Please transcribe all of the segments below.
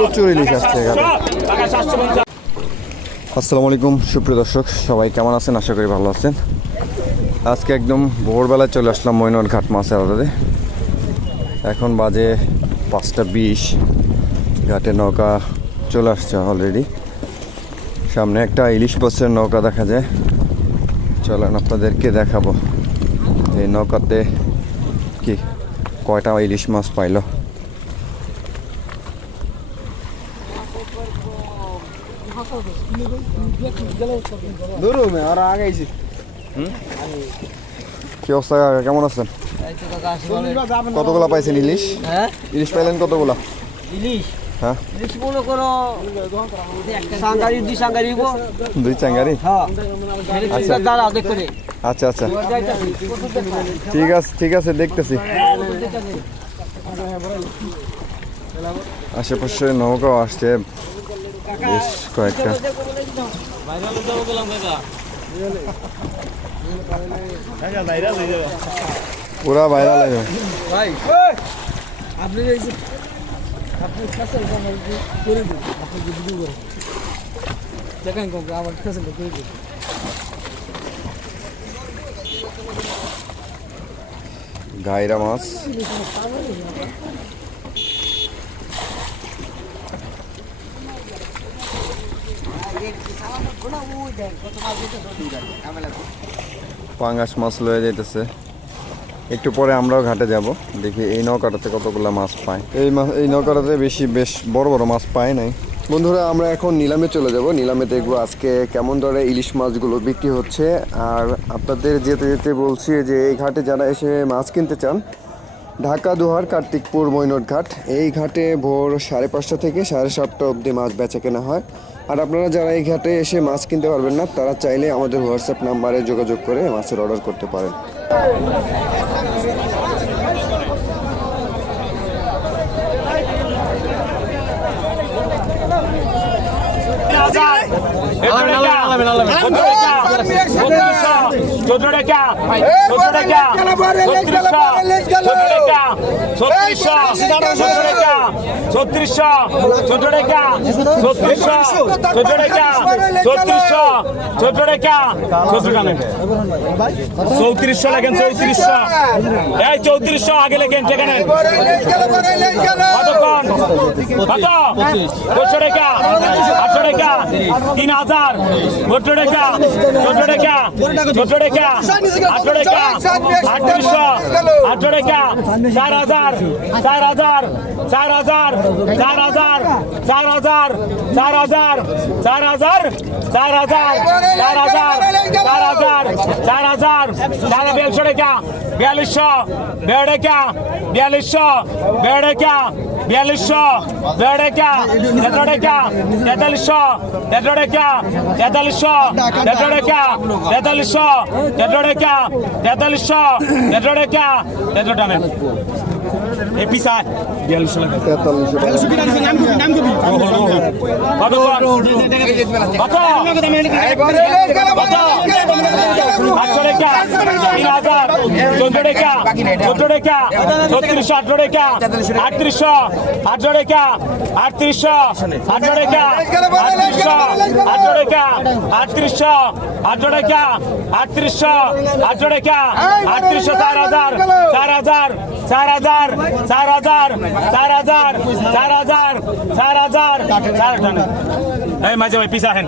প্রচুর ইলিশ আসছে আসসালামু আলাইকুম সুপ্রিয় দর্শক সবাই কেমন আছেন? আশা করি ভালো আছেন। আজকে একদম ভোরবেলায় চলে আসলাম মৈনট ঘাট মাছের আড়াতে। এখন বাজে পাঁচটা বিশ ঘাটে নৌকা চলে আসছে অলরেডি সামনে একটা ইলিশ মাছের নৌকা দেখা যায়। চলেন আপনাদেরকে দেখাবো এই নৌকাতে কি কয়টা ইলিশ মাছ পাইলো? কি অবস্থা? কেমন আছেন? কতগুলা পাইছেন ইলিশ? হ্যাঁ? ইলিশ পাইলেন কতগুলা? ইলিশ। হ্যাঁ? আচ্ছা।, আচ্ছা। আচ্ছা ঠিক আছে ঠিক আছে দেখতেছি। আশেপাশে নৌকাও আসছে বেশ কয়েকটা। পুরা বাইরে হয়ে আপনি ফ্যাসেল করে দিন, আপনি যদি করেন দেখেন কাউকে আবার ফ্যাসেলটা করে দিন। গায়রা মাছ। পাঙ্গাস মাছ লয়ে যাইতেছে। একটু পরে আমরাও ঘাটে যাব। দেখি এই নৌকাটাতে কতগুলো মাছ পায়। এই মাছ এই নৌকাটাতে বেশি, বেশ বড় বড় মাছ পায় নাই। বন্ধুরা, আমরা এখন নিলামে চলে যাব। নিলামে দেখব আজকে কেমন দরে ইলিশ মাছগুলো বিক্রি হচ্ছে। আর আপনাদের যেতে যেতে বলছি যে, এই ঘাটে যারা এসে মাছ কিনতে চান, ঢাকা, দুহার, কার্তিকপুর মৈনট ঘাট এই ঘাটে ভোর সাড়ে পাঁচটা থেকে সাড়ে সাতটা অবধি মাছ বেচা কেনা হয়। আর আপনারা যারা এই ঘাটে এসে মাছ কিনতে পারবেন না, তারা চাইলে আমাদের হোয়াটসঅ্যাপ নাম্বারে যোগাযোগ করে মাছের অর্ডার করতে পারেন। চোদ্দ টাকা চোদ্দ টাকা ছত্রিশশো চোদ্দ টাকা ছত্রিশশো চোদ্দ টাকা ছত্রিশশো চোদ্দ টাকা ছত্রিশশো চোদ্দ টাকা চোদ্দ টাকা চৌত্রিশশো লেখেন চৌত্রিশশো এই চৌত্রিশশো আগে লেখেন সেখানে। কতক্ষণ? কত? দুশো টাকা আটশো টাকা তিন হাজার চোদ্দ টাকা চোদ্দ টাকা চোদ্দ টাকা আটশো টাকা আটত্রিশশো আটশো টাকা চার হাজার চার হাজার চার হাজার চার হাজার চার হাজার চার হাজার চার হাজার চার হাজার চার হাজার চার হাজার চার হাজার চার বিয়াল্লিশশো টাকা বিয়াল্লিশশো দেড় টাকা বিয়াল্লিশশো দেড়েকা তেতড়েকা তেতাল্লিশশো তেতড়েকা তেতাল্লিশশো তেতড়েকা তেতাল্লিশশো তেতড়েকা তেতাল্লিশশো তেতড়েকা তেতড়টা ছত্রিশশো আঠারো রেখা আটত্রিশশো আঠারো রেখা আটত্রিশশো আঠারো রেখা আটত্রিশশো আঠারো রেখা আটত্রিশশো আঠারো রেখা আটত্রিশশো আঠারো রেখা আটত্রিশশো, চার হাজার চার হাজার চার হাজার চার হাজার চার হাজার চার হাজার চার হাজার, চার টানে এই মাঝে ভাই পিসা হেন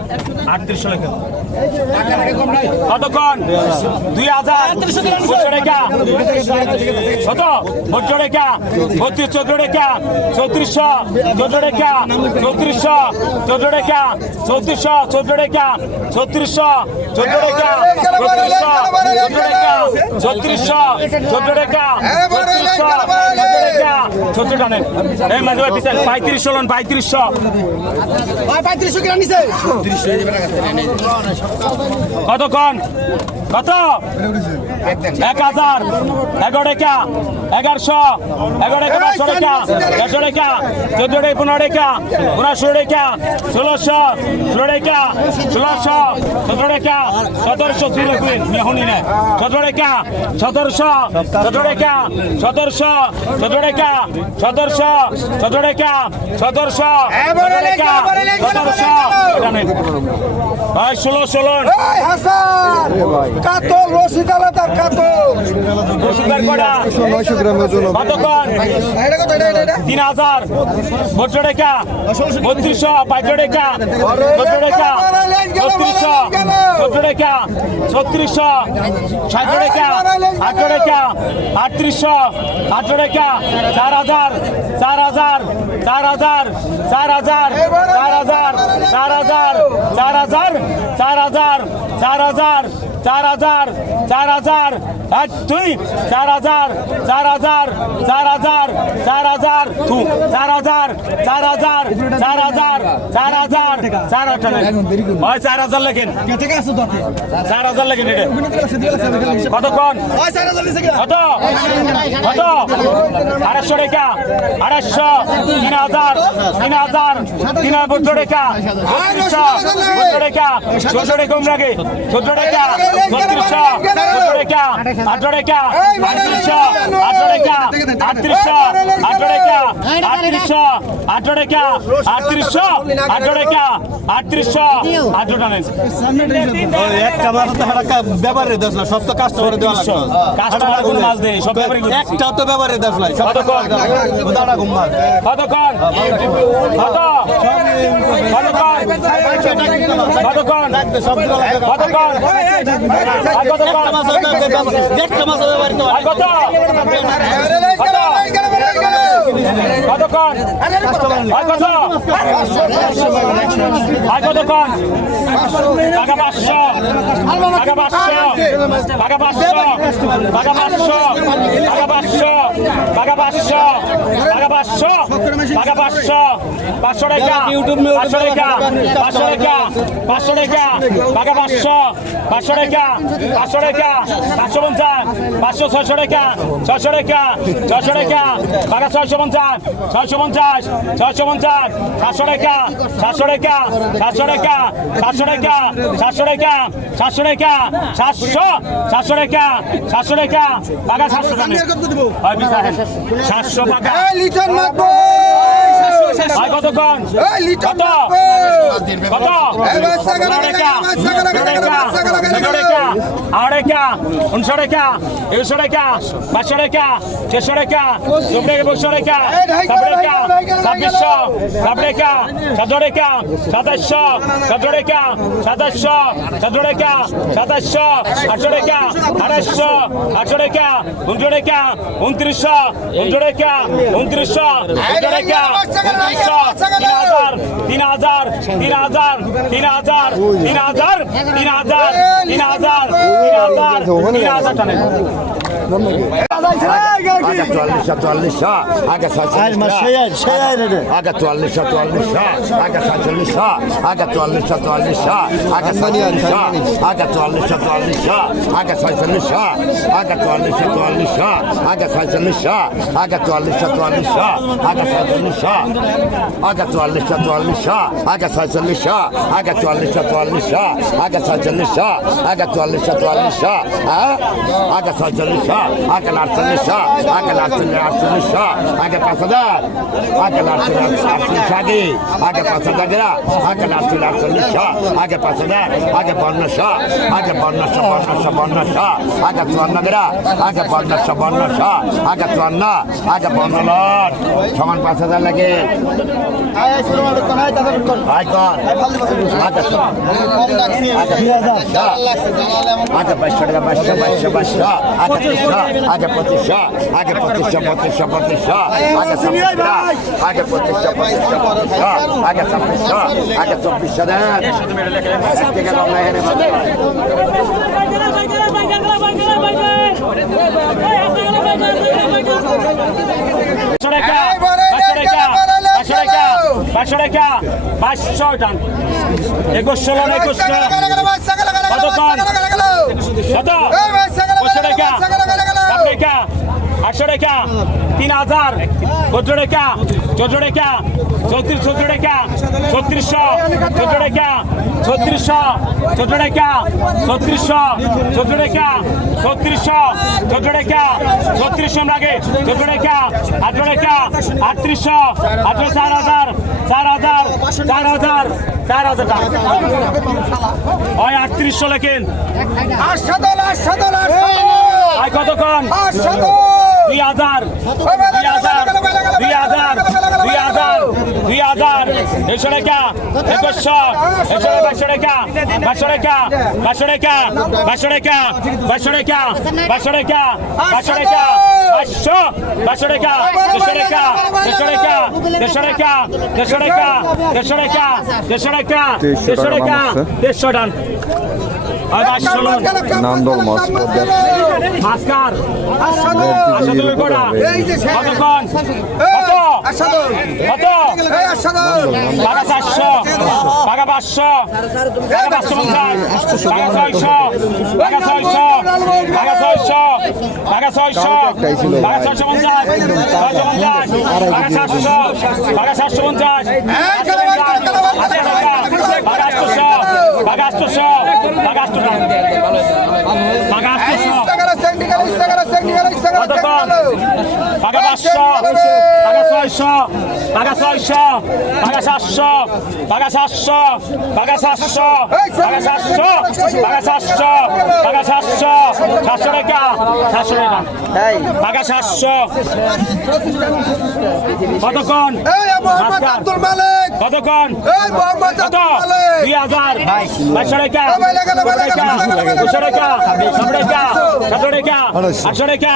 আটত্রিশশো লেখা কতক্ষণ? দুই হাজার। কত? বত্রিশ টাকা বত্রিশ, চোদ্দ টাকা চৌত্রিশশো, চোদ্দ টাকা চৌত্রিশশো, চোদ্দ টাকা চৌত্রিশশো, চোদ্দ টাকা ছত্রিশশো চোদ্দ টাকা ছত্রিশশো চোদ্দ টাকা চোদ্দ টানে এই মাঝে পিছন পঁয়ত্রিশশো লোন পঁয়ত্রিশশো পঁয়ত্রিশশো কিনা নিছে কতক্ষণ কত? এক হাজার এগারো টাকা এগারোশো এগারো টাকা পাঁচশো টাকা দেড়শো টাকা চোদ্দ টাকা পনেরো টাকা পনেরোশো টাকা ষোলোশো ষোলো টাকা ষোলোশো সতেরো টাকা সতেরোশো ষোলো শুনি না। সতেরো টাকা সতেরোশো সতেরো টাকা সতেরোশো সতেরো টাকা সতেরোশো সতেরো টাকা সতেরোশো সতেরো টাকা সতেরোশো ভাই ষোলো ষোলো কাতল রশিদ আলাদার কাতল ওষুধের কটা? নয়শো গ্রামের ওজন কতক্ষণ? তিন হাজার। বত্রিশ টাকা বত্রিশশো পঁয়ত্রিশ টাকা চোদ্দ টাকা ছত্রিশশো চোদ্দ টাকা ছত্রিশশো সাত টাকা আট টাকা আটত্রিশশো আট টাকা চার হাজার চার হাজার চার হাজার চার হাজার চার হাজার চার হাজার চার হাজার। চার হাজার চার হাজার। চার হাজার চার হাজার দুই চার হাজার চার হাজার চার হাজার চার হাজার তু চার হাজার চার হাজার চার হাজার চার হাজার চার হাজার হয় চার হাজার লেখেন চার হাজার লেখেন এটা কতক্ষণ কত কত আড়াইশো টাকা আড়াইশো তিন হাজার তিন হাজার তিন হাজার বত্তর টাকা বত্তর টাকা চোদ্দ টাকা লাগে চোদ্দ টাকা বত্রিশশো সতেরোটা আঠারোটা আটত্রিশশো আঠারোটা আটত্রিশশো আঠারোটা আটত্রিশশো আঠারোটা আটত্রিশশো আঠারোটা আটত্রিশশো আঠারোটা নেই। একটা ব্যাপারে দাস না সব তো কাস্টমার দেওয়া লাগতো কতক্ষণ? কতক্ষণ? কতক্ষণ? একটা মাছ একটা মাছ কতক্ষণ আর কত আর কতক্ষণ টাকা পাঁচশো টাকা পাঁচশো টাকা পাঁচশো টাকা পাঁচশো টাকা পাঁচশো টাকা পাঁচশো টাকা পাঁচশো টাকা পাঁচশো পাঁচশো টাকা পাঁচশো টাকা পাঁচশো টাকা পাঁচশো টাকা টাকা পাঁচশো পাঁচশো টাকা পাঁচশো টাকা পঞ্চাশ ছয়শো পঞ্চাশ ছয়শো পঞ্চাশ সাতশো টাকা সাতশো টাকা সাতশো টাকা সাতশো টাকা সাতশো টাকা সাতশো টাকা সাতশো সাতশো টাকা সাতশো টাকা পাকা সাতশো টাকা। সাতশো পাকা লিটার মাগবো হয় কতক্ষণ? এই লিটন কত? কত? এই বাচ্চা গেলা বাচ্চা গেলা বাচ্চা গেলা গেলা। আড়াইকা উনশো টাকা একশো টাকা পাঁচশো টাকা ছশো টাকা চব্বিশ টাকা টাকা সাত টাকা ছাব্বিশশো সাত টাকা সাত টাকা সাতাশশো সাত টাকা সাতাশশো। সাত টাকা সাতাশশো। আটশো টাকা আড়াইশো আটশো টাকা উনশো টাকা উনত্রিশশো উনশো টাকা উনত্রিশশো উনশো টাকা উনত্রিশশো তিন হাজার তিন হাজার তিন হাজার তিন হাজার তিন হাজার তিন হাজার তিন হাজার তিন হাজার তিন হাজার টানে আগে চুয়াল্লিশশো চুয়াল্লিশশো আগে ছয়চল্লিশশো আগে চুয়াল্লিশশো চুয়াল্লিশশো আগে ছয়চল্লিশশো আগে চুয়াল্লিশশো চুয়াল্লিশশো আগে ছয়চল্লিশশো আগে চুয়াল্লিশশো চুয়াল্লিশশো আগে ছয়চল্লিশশো আগে চুয়াল্লিশশো চুয়াল্লিশশো আগে ছয়চল্লিশশো আগে চুয়াল্লিশশো চুয়াল্লিশশো আগে ছয়চল্লিশশো আগে চুয়াল্লিশশো চুয়াল্লিশশো আগে ছয়চল্লিশশো আগে চুয়াল্লিশশো চুয়াল্লিশশো আগে ছয়চল্লিশশো আগে চুয়াল্লিশশো চুয়াল্লিশশো হ্যাঁ আগে ছয়চল্লিশশো আগে আটচল্লিশশো আগে আটচল্লিশ আটচল্লিশশো আগে পাঁচ হাজার আগে আটচল্লিশ আটচল্লিশ আগে আগে পাঁচ হাজার আগে আটচল্লিশ আটচল্লিশশো আগে পাঁচ হাজার আগে পনেরোশো আগে পনেরোশো পনেরোশো পনেরোশো আগে চুয়ান্ন গেরা আগে পনেরোশো পনেরোশো আগে চুয়ান্ন আগে পনেরো লট সমান পাঁচ হাজার লাগে। আগে বাইশশো টাকা বাইশশো বাইশশো বাইশশো। আগে প্রতিষ্ঠা আগে প্রতিষ্ঠা আগে প্রতিষ্ঠা প্রতিষ্ঠা প্রতিষ্ঠা আগে প্রতিষ্ঠা আগে প্রতিষ্ঠা প্রতিষ্ঠা প্রতিষ্ঠা আগে ছাব্বিশশো আগে চব্বিশশো দেন থেকে বাংলা হেরে পাঁচশো টাকা পাঁচশো টান একুশশো একুশশো কত কত টাকা টাকা আটশো টাকা তিন হাজার, চোদ্দ টাকা চোদ্দ টাকা চৌত্রিশ চোদ্দ টাকা ছত্রিশশো, চোদ্দ টাকা ছত্রিশশো, চোদ্দ টাকা ছত্রিশশো, চোদ্দ টাকা ছত্রিশশো, চোদ্দ টাকা ছত্রিশশো লাগে চোদ্দ টাকা আঠারো টাকা আটত্রিশশো আঠারো চার হাজার চার হাজার চার হাজার চার হাজার টাকা। ওই আটত্রিশশো লেখেন আয় কতক্ষণ দুই হাজার দুই হাজার দুই হাজার দুই হাজার দুই হাজার একশো টাকা একুশশো একশো বাইশশো টাকা বাইশশো টাকা বাইশশো টাকা বাইশশো টাকা বাইশশো টাকা বাইশশো টাকা বাইশশো টাকা বাইশশো বাইশশো টাকা দেড়শো টাকা দেড়শো টাকা দেড়শো টাকা দেড়শো টাকা দেড়শো টাকা দেড়শো টাকা দেড়শো টাকা দেড়শো টান নান্দল মাছ মাস্কার। এই যে কতক্ষণ কত? কত? পাকা চারশো পাকা পাঁচশো। পাকা পাঁচশো। পঞ্চাশ। পাকা ছয়শো। পাকা ছয়শো। পাকা ছয়শো। পাকা ছয়শো। পাকা ছয়শো পঞ্চাশ। ছয়শো পঞ্চাশ। পাঁচশো টাকা ছয়শো। টাকা ছয়শো টাকা সাতশো টাকা সাতশো টাকা সাতশো টাকা সাতশো টাকা সাতশো টাকা সাতশো সাতশো টাকা সাতশো টাকা। টাকা সাতশো। কতক্ষণ কতক্ষণ কত দুই হাজার। বাইশশো টাকা। দুশো টাকা। সাতশো টাকা। সাতশো টাকা। আটশো টাকা।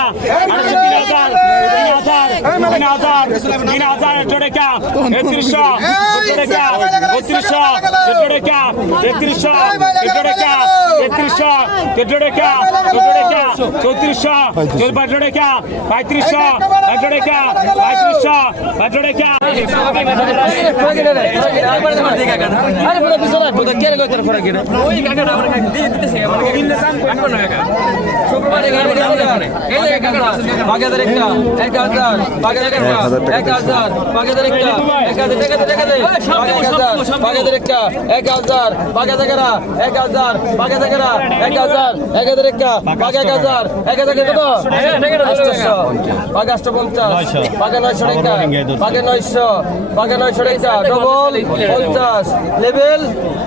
আটশো তিন হাজার। তিন হাজার। তিন হাজার। তিন হাজার। টাকা একত্রিশশো দুশো টাকা বত্রিশশো দেড়শো টাকা তেত্রিশশো দেড়শো টাকা একত্রিশশো দেড়শো টাকা দুশো টাকা চৌত্রিশশো পাঁচশো টাকা পঁয়ত্রিশশো পাঁচশো টাকা পঁয়ত্রিশশো পাঁচশো টাকা আরে পুরো পিছনে পুরো কেন গো তোর ফরা কেন ওই কাকা আমার কাকা দিয়ে দিতেছে আমাকে কিনতে চান কাটবো না কাকা শুক্রবার এখানে এই কাকা বাগাদার একটা 1000 বাগাদার একটা 1000 বাগাদার এক হাজার বাগেদার একটা এক হাজার বাগেদাকেরা এক হাজার এক হাজার এক হাজার একটা বাগে এক হাজার এক হাজার কত? বাগে আটশো পঞ্চাশ বাগে নয়শো টাকা বাগে নয়শো বাগে নয়শো টাকা ডবল পঞ্চাশ। লেভেল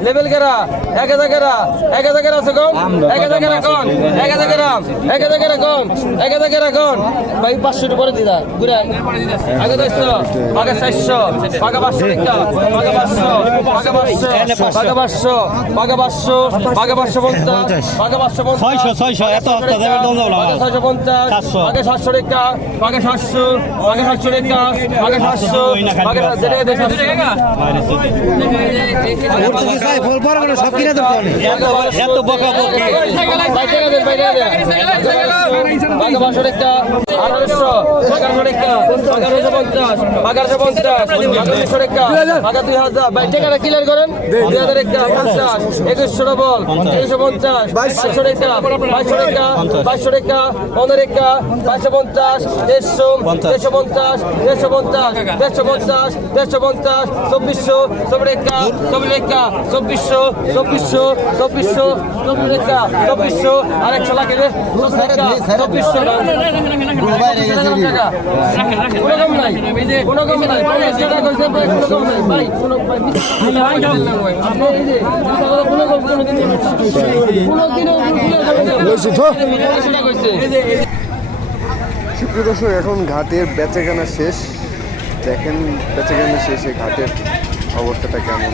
লেভেল কেরা? এক হাজার কেরা? এক হাজার কেরা আছে কোন? এক হাজার কেরা কোন? এক হাজার কেরা? এক হাজার কেরা কোন? এক হাজার কেরা কোন? ভাই পাঁচশো টাকা করে দিদা ঘুরে আগে চারশো আগে চারশো পাকা পাঁচশো পাকা পাঁচশো পাকা পাঁচশো পাকা পাঁচশো পাকা পাঁচশো পাকা পাঁচশো পঞ্চাশ। পাকা পাঁচশো ছয়শো ছয়শো এত হপ্তা দেবে দল দাও পাকা ছয়শো পঞ্চাশ পাকা সাতশো রেখা পাকা সাতশো পাকা সাতশো রেখা পাকা সাতশো পাকা সাতশো রেখা সব কিনে দেবো এত বকা বকা। পাকা পাঁচশো রেখা আঠারোশো, এগারোশো টাকা, এগারোশো পঞ্চাশ এগারোশো পঞ্চাশ, এগারোশো টাকা আগা দুই হাজার। বাইশ টাকাটা ক্লিয়ার করেন? দুই হাজার একটা পঞ্চাশ, একুশশো ডবল একুশশো পঞ্চাশ, বাইশশো টাকা বাইশশো টাকা বাইশশো টাকা, পনেরো টাকা, বাইশশো পঞ্চাশ, দেড়শো দেড়শো পঞ্চাশ দেড়শো পঞ্চাশ দেড়শো পঞ্চাশ দেড়শো পঞ্চাশ, চব্বিশশো, চব্বিশ টাকা চব্বিশ টাকা, চব্বিশশো চব্বিশশো চব্বিশশো, চব্বিশ টাকা, চব্বিশশো আরেকশো লাগে চব্বিশশো। দর্শক এখন ঘাটের বেচাকেনা শেষ। দেখেন বেচাকেনা শেষে ঘাটের অবস্থাটা কেমন?